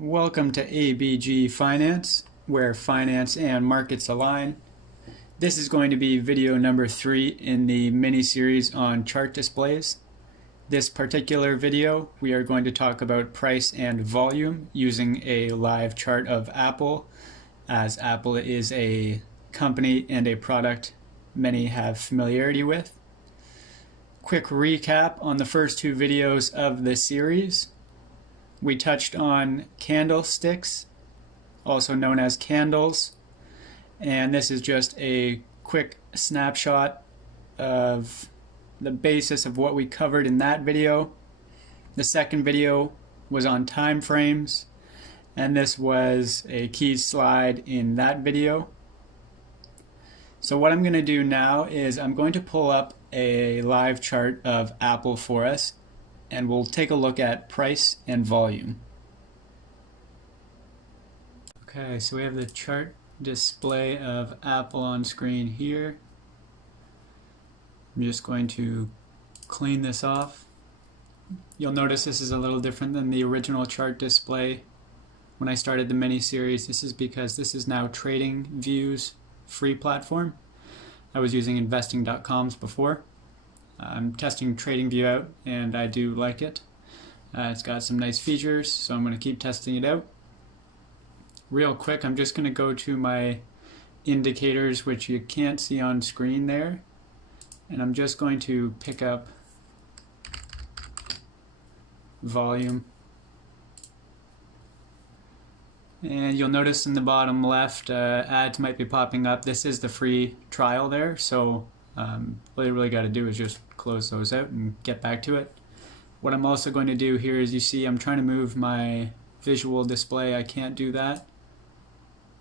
Welcome to ABG Finance, where finance and markets align. This is going to be video number 3 in the mini-series on chart displays. This particular video, we are going to talk about price and volume using a live chart of Apple, as Apple is a company and a product many have familiarity with. Quick recap on the first 2 videos of this series. We touched on candlesticks, also known as candles, and this is just a quick snapshot of the basis of what we covered in that video. The second video was on time frames, and this was a key slide in that video. So what I'm going to do now is I'm going to pull up a live chart of Apple for us, and we'll take a look at price and volume. Okay, so we have the chart display of Apple on screen here. I'm just going to clean this off. You'll notice this is a little different than the original chart display when I started the mini series. This is because this is now TradingView's free platform. I was using investing.com's before. I'm testing TradingView out and I do like it. It's got some nice features, so I'm going to keep testing it out. Real quick, I'm just going to go to my indicators, which you can't see on screen there, and I'm just going to pick up volume. And you'll notice in the bottom left, ads might be popping up. This is the free trial there, so all you really got to do is just close those out and get back to it. What I'm also going to do here is, you see I'm trying to move my visual display. I can't do that.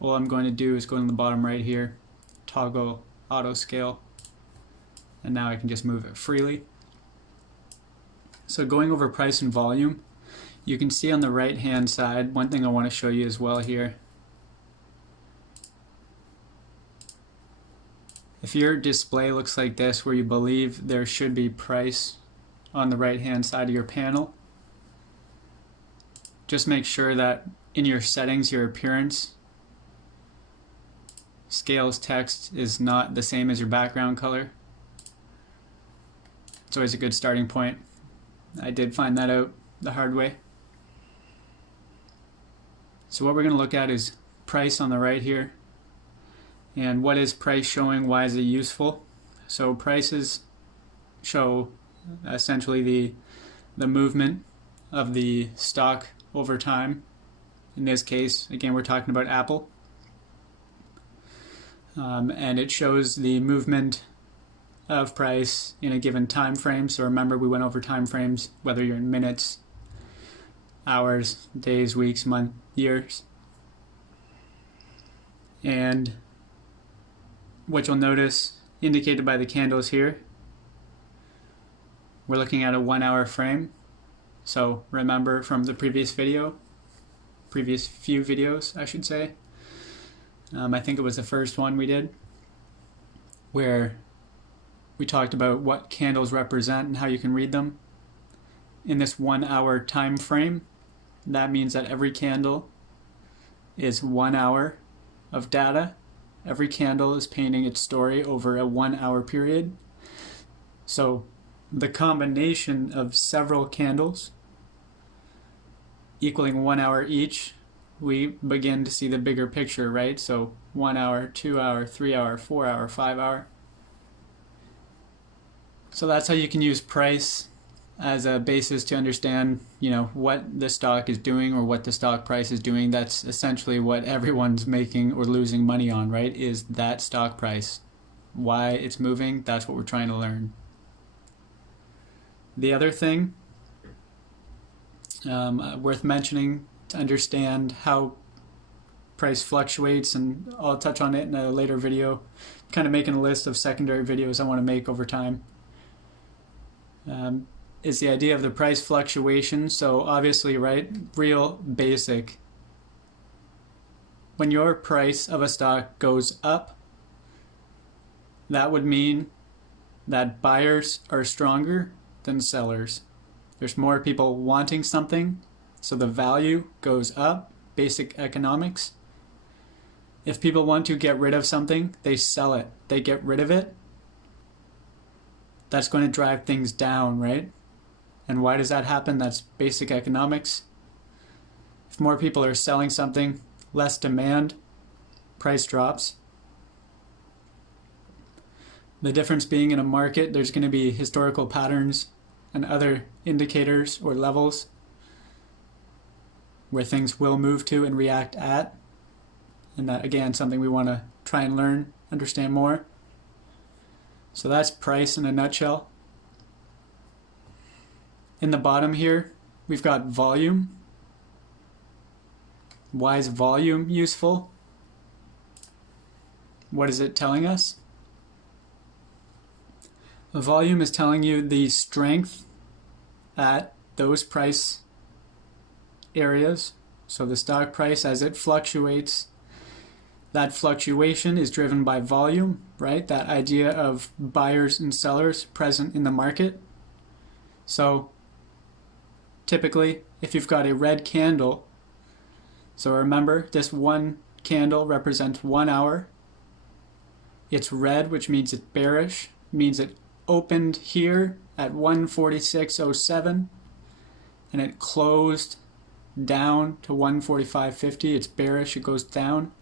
All I'm going to do is go to the bottom right here, toggle auto scale, and now I can just move it freely. So going over price and volume, you can see on the right hand side, one thing I want to show you as well here. If your display looks like this, where you believe there should be price on the right hand side of your panel, just make sure that in your settings, your appearance scales text is not the same as your background color. It's always a good starting point. I did find that out the hard way. So what we're going to look at is price on the right here. And what is price showing? Why is it useful? So prices show essentially the movement of the stock over time. In this case, again, we're talking about Apple. And it shows the movement of price in a given time frame. So remember, we went over time frames, whether you're in minutes, hours, days, weeks, months, years. And what you'll notice, indicated by the candles here, we're looking at a 1 hour frame. So remember from the previous few videos, I should say. I think it was the first one we did, where we talked about what candles represent and how you can read them. In this 1 hour time frame, that means that every candle is 1 hour of data. Every candle is painting its story over a 1 hour period. So the combination of several candles equaling 1 hour each, we begin to see the bigger picture, right? So 1 hour, 2 hour, 3 hour, 4 hour, 5 hour. So that's how you can use price as a basis to understand, what the stock is doing or what the stock price is doing. That's essentially what everyone's making or losing money on, right? Is that stock price. Why it's moving, that's what we're trying to learn. The other thing worth mentioning to understand how price fluctuates, and I'll touch on it in a later video, kind of making a list of secondary videos I want to make over time, is the idea of the price fluctuation. So obviously, right, real basic. When your price of a stock goes up, that would mean that buyers are stronger than sellers. There's more people wanting something So the value goes up, basic economics. If people want to get rid of something, they sell it. They get rid of it. That's going to drive things down, right? And why does that happen? That's basic economics. If more people are selling something, less demand, price drops. The difference being in a market, there's going to be historical patterns and other indicators or levels where things will move to and react at. And that, again, something we want to try and learn, understand more. So that's price in a nutshell. In the bottom here, we've got volume. Why is volume useful? What is it telling us? A volume is telling you the strength at those price areas. So the stock price, as it fluctuates, that fluctuation is driven by volume, right? That idea of buyers and sellers present in the market. So typically, if you've got a red candle, so remember, this one candle represents 1 hour. It's red, which means it's bearish, means it opened here at 146.07 and it closed down to 145.50. It's bearish, it goes down.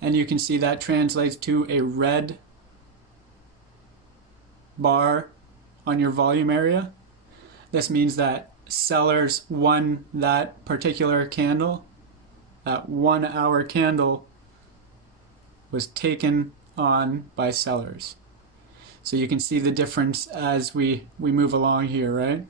And you can see that translates to a red bar on your volume area. This means that sellers won that particular candle. That 1 hour candle was taken on by sellers. So you can see the difference as we move along here, right?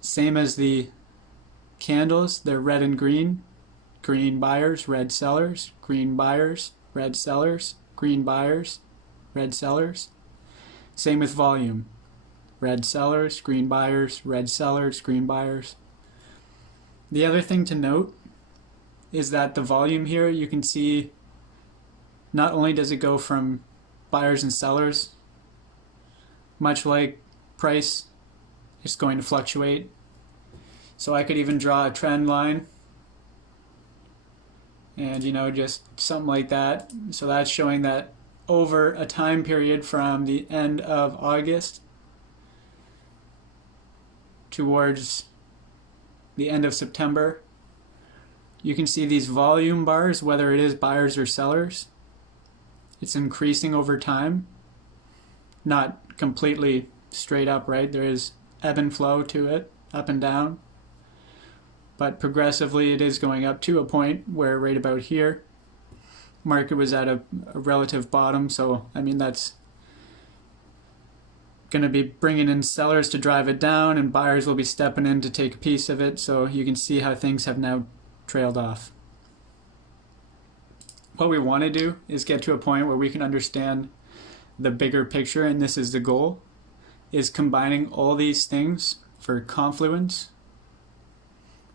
Same as the candles, they're red and green. Green buyers, red sellers, green buyers, red sellers, green buyers, red sellers. Same with volume. Red sellers, green buyers, red sellers, green buyers. The other thing to note is that the volume here, you can see not only does it go from buyers and sellers, much like price, it's going to fluctuate. So I could even draw a trend line and, just something like that. So that's showing that over a time period from the end of August towards the end of September, you can see these volume bars, whether it is buyers or sellers, it's increasing over time. Not completely straight up, right? There is ebb and flow to it, up and down. But progressively it is going up to a point where right about here, market was at a relative bottom. So, that's going to be bringing in sellers to drive it down, and buyers will be stepping in to take a piece of it. So you can see how things have now trailed off. What we want to do is get to a point where we can understand the bigger picture, and this is the goal, is combining all these things for confluence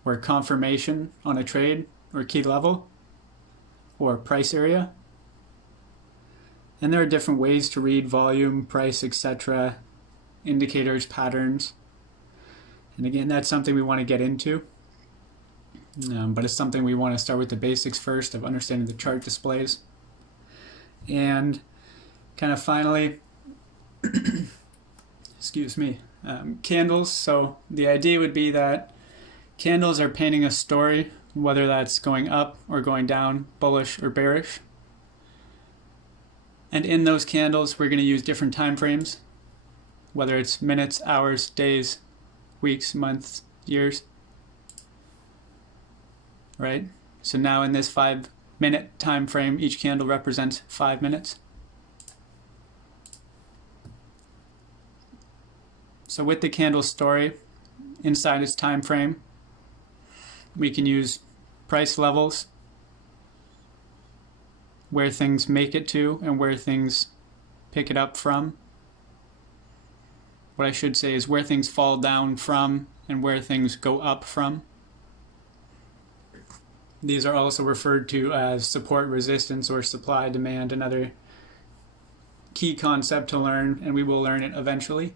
or confirmation on a trade or key level or price area. And there are different ways to read volume, price, etc., indicators, patterns. And again, that's something we want to get into. But it's something we want to start with the basics first of understanding the chart displays. And kind of finally, candles. So the idea would be that candles are painting a story, whether that's going up or going down, bullish or bearish. And in those candles, we're going to use different time frames, whether it's minutes, hours, days, weeks, months, years. Right? So now in this 5-minute time frame, each candle represents 5 minutes. So with the candle story, inside its time frame, we can use price levels, where things make it to and where things pick it up from. What I should say is where things fall down from and where things go up from. These are also referred to as support, resistance, or supply, demand, another key concept to learn, and we will learn it eventually.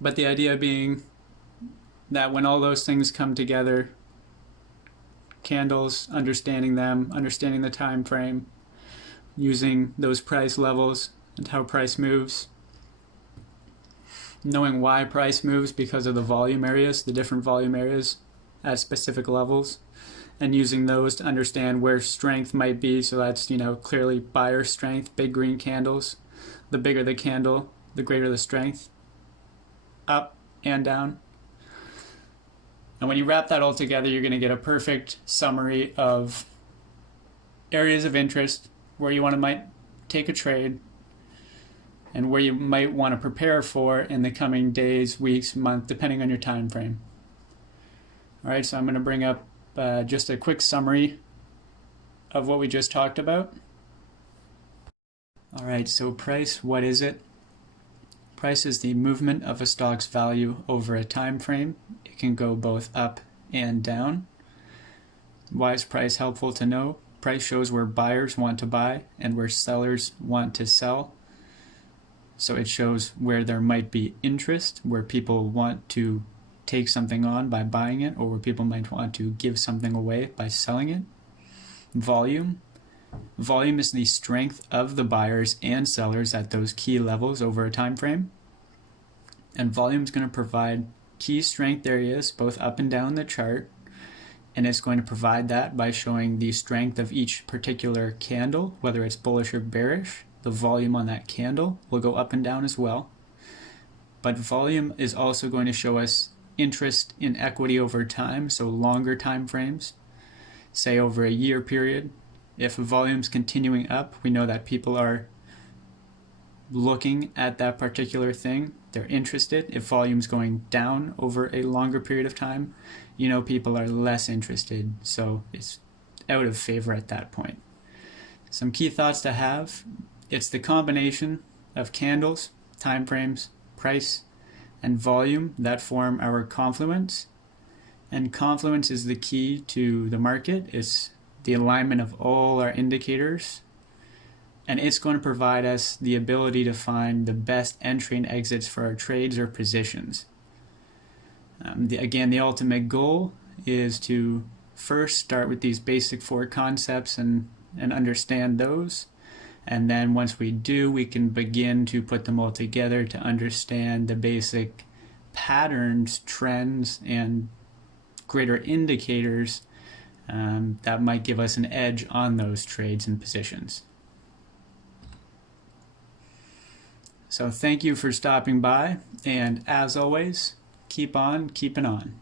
But the idea being that when all those things come together, candles, understanding them, understanding the time frame, using those price levels and how price moves, knowing why price moves because of the volume areas, the different volume areas at specific levels, and using those to understand where strength might be. So that's, clearly buyer strength, big green candles. The bigger the candle, the greater the strength, up and down. And when you wrap that all together, you're going to get a perfect summary of areas of interest where you might take a trade and where you might want to prepare for in the coming days, weeks, month, depending on your time frame. All right, so I'm going to bring up just a quick summary of what we just talked about. All right, so price, what is it? Price is the movement of a stock's value over a time frame. It can go both up and down. Why is price helpful to know? Price shows where buyers want to buy and where sellers want to sell. So it shows where there might be interest, where people want to take something on by buying it, or where people might want to give something away by selling it. Volume. Volume is the strength of the buyers and sellers at those key levels over a time frame. And volume is going to provide key strength areas both up and down the chart, and it's going to provide that by showing the strength of each particular candle, whether it's bullish or bearish. The volume on that candle will go up and down as well. But volume is also going to show us interest in equity over time, so longer time frames, say over a year period. If volume's continuing up, we know that people are looking at that particular thing. They're interested. If volume's going down over a longer period of time, people are less interested. So it's out of favor at that point. Some key thoughts to have. It's the combination of candles, time frames, price, and volume that form our confluence. And confluence is the key to the market. It's the alignment of all our indicators, and it's going to provide us the ability to find the best entry and exits for our trades or positions. The ultimate goal is to first start with these basic 4 concepts and understand those, and then once we do, we can begin to put them all together to understand the basic patterns, trends, and greater indicators that might give us an edge on those trades and positions. So thank you for stopping by, and as always, keep on keeping on.